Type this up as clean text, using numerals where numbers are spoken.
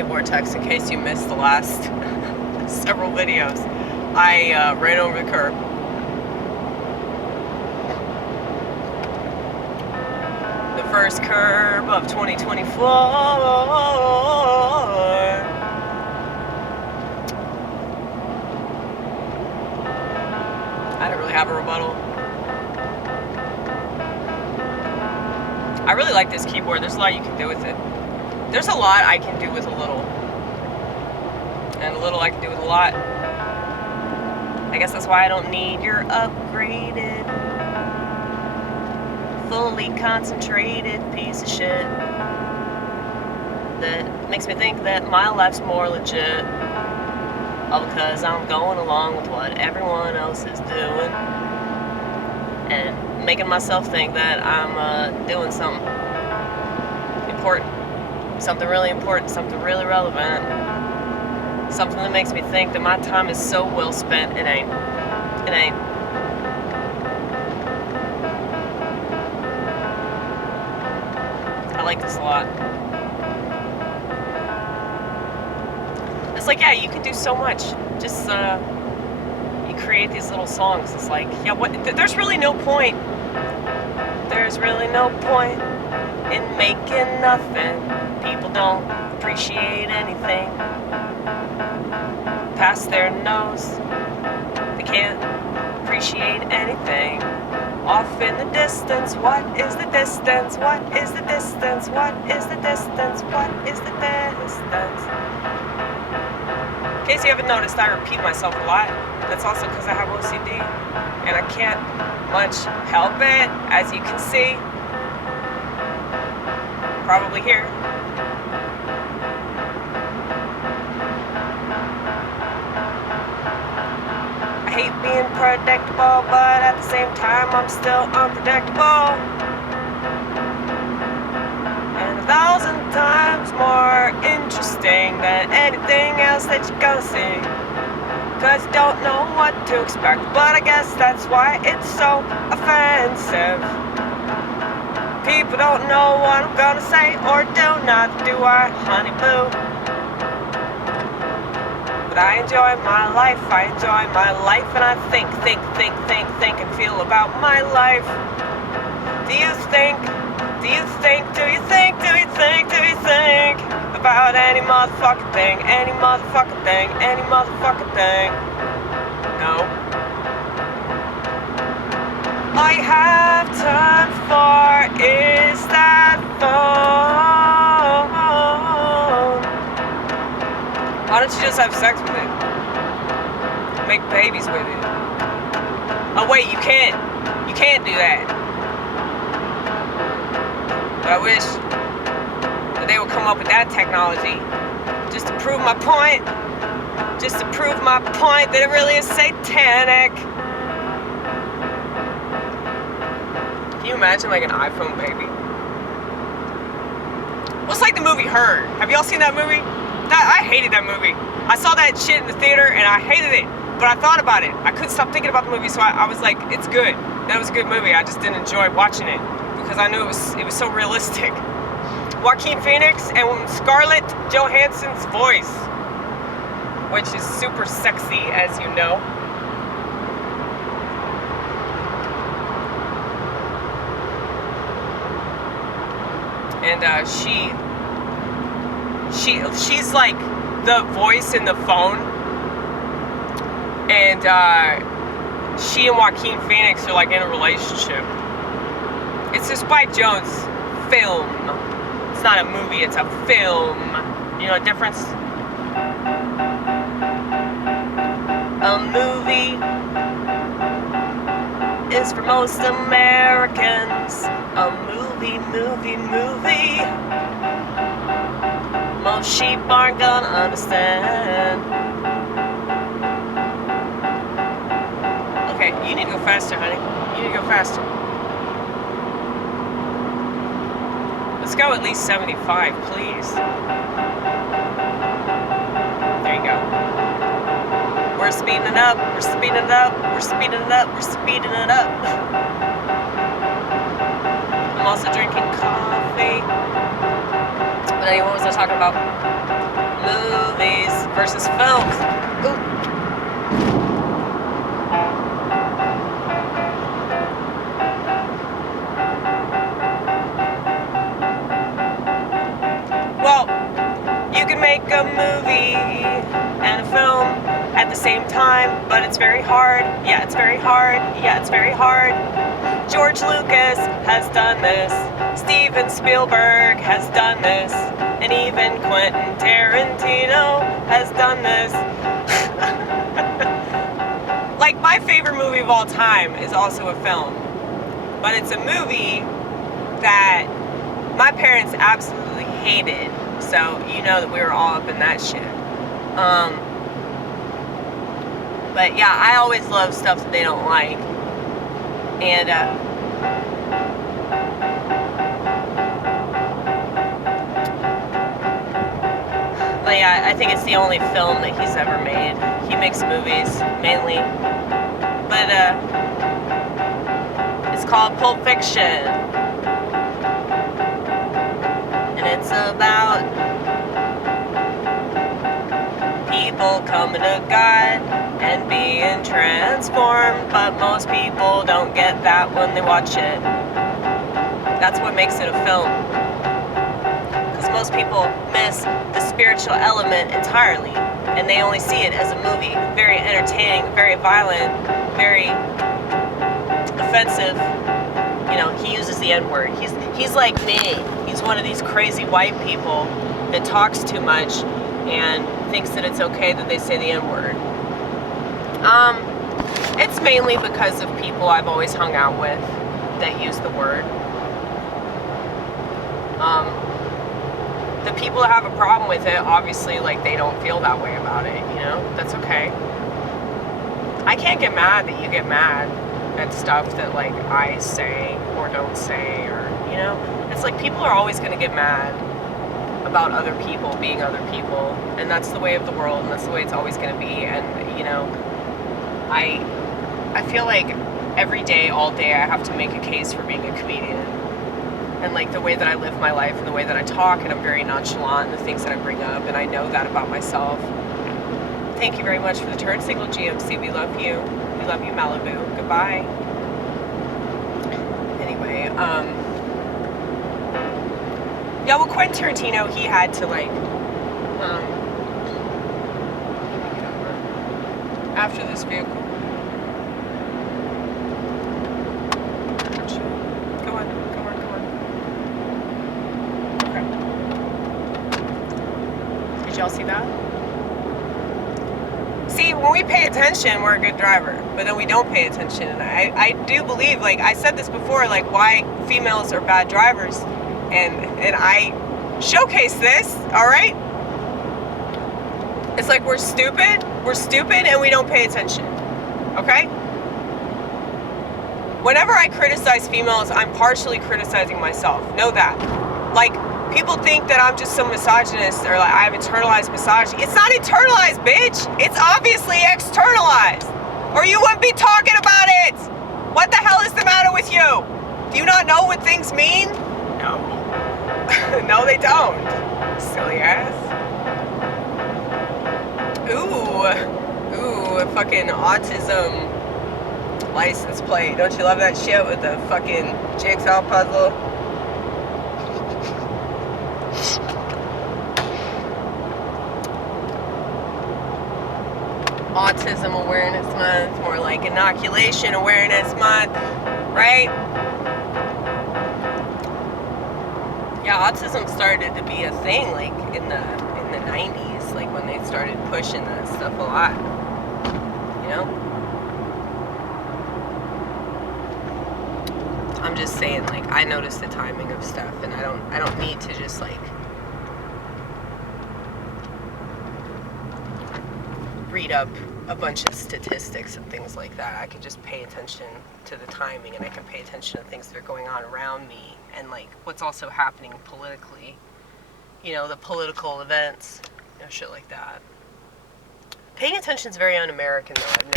pocket vortex in case you missed the last several videos. I ran over the curb. The first curb of 2024. I don't really have a rebuttal. I really like this keyboard. There's a lot you can do with it. There's a lot I can do with a little. And a little I can do with a lot. I guess that's why I don't need your upgraded, fully concentrated piece of shit that makes me think that my life's more legit. All because I'm going along with what everyone else is doing and making myself think that I'm doing something important, something really important, something really relevant, something that makes me think that my time is so well spent. It ain't. It ain't. I like this a lot. It's like, yeah, you can do so much. Just, you create these little songs. It's like, yeah, what? There's really no point. There's really no point in making nothing. People don't appreciate anything past their nose. They can't appreciate anything. Off in the distance, what is the distance? What is the distance? What is the distance? What is the distance? In case you haven't noticed, I repeat myself a lot. That's also because I have OCD, and I can't much help it, as you can see. Probably here. I hate being predictable, but at the same time, I'm still unpredictable. And 1,000 times more interesting than anything else that you're gonna see. Cause you don't know what to expect, but I guess that's why it's so offensive. People don't know what I'm gonna say or do, not do I, honey boo. But I enjoy my life, and I think, and feel about my life. Do you think about any motherfucking thing, No. All you have time for is that phone. Why don't you just have sex with it? Make babies with it. Oh wait, you can't do that. But I wish that they would come up with that technology just to prove my point. That it really is satanic. Can you imagine like an iPhone baby? What's like the movie Her? Have y'all seen that movie? I hated that movie. I saw that shit in the theater and I hated it. But I thought about it. I couldn't stop thinking about the movie, so I was like, it's good. That was a good movie. I just didn't enjoy watching it because I knew it was so realistic. Joaquin Phoenix and Scarlett Johansson's voice, which is super sexy, as you know. And she's like the voice in the phone, and she and Joaquin Phoenix are like in a relationship. It's a Spike Jonze film. It's not a movie, it's a film. You know the difference? A movie is for most Americans. A movie. Most sheep aren't gonna understand. Okay, you need to go faster, honey. You need to go faster. Let's go at least 75, please. There you go. We're speeding it up. We're speeding it up. We're speeding it up. We're speeding it up. I'm also drinking coffee. But anyway, what was I talking about? movies versus films. Ooh. Well, you can make a movie and a film at the same time, but it's very hard. Yeah, it's very hard. Yeah, it's very hard. George Lucas has done this. Steven Spielberg has done this. And even Quentin Tarantino has done this. Like, my favorite movie of all time is also a film. But it's a movie that my parents absolutely hated. So, you know that we were all up in that shit. But yeah, I always love stuff that they don't like. And, but yeah, I think it's the only film that he's ever made. He makes movies, mainly. But, it's called Pulp Fiction. And it's about people coming to God and being transformed, but most people don't get that when they watch it. That's what makes it a film. Because most people miss the spiritual element entirely, and they only see it as a movie. Very entertaining, very violent, very offensive. You know, he uses the N-word. He's like me. He's one of these crazy white people that talks too much and thinks that it's okay that they say the N-word. It's mainly because of people I've always hung out with that use the word. The people that have a problem with it, obviously, like, they don't feel that way about it, you know? That's okay. I can't get mad that you get mad at stuff that, like, I say or don't say, or, you know? It's like, people are always going to get mad about other people being other people, and that's the way of the world, and that's the way it's always going to be. And, you know, I feel like every day, all day, I have to make a case for being a comedian, and like the way that I live my life and the way that I talk, and I'm very nonchalant in the things that I bring up, and I know that about myself. Thank you very much for the turn signal, GMC. We love you. We love you, Malibu. Goodbye. Anyway, yeah, well, Quentin Tarantino, he had to, like, after this vehicle. Go on. Okay. Did y'all see that? See, when we pay attention, we're a good driver, but then we don't pay attention. And I do believe, like, I said this before, like, why females are bad drivers. And I showcase this, alright? It's like we're stupid, and we don't pay attention, okay? Whenever I criticize females, I'm partially criticizing myself. Know that. Like, people think that I'm just some misogynist, or like I have internalized misogyny. It's not internalized, bitch! It's obviously externalized! Or you wouldn't be talking about it! What the hell is the matter with you? Do you not know what things mean? No. No, they don't. Silly ass. Ooh, fucking autism license plate. Don't you love that shit with the fucking jigsaw puzzle? Autism Awareness Month, more like Inoculation Awareness Month, right? Yeah, autism started to be a thing, like, in the 90s, like, when they started pushing that stuff a lot, you know? I'm just saying, like, I notice the timing of stuff, and I don't need to just, like, read up a bunch of statistics and things like that. I can just pay attention to the timing, and I can pay attention to things that are going on around me, and like what's also happening politically, you know, the political events, you know, shit like that. Paying attention is very un-American, though, I've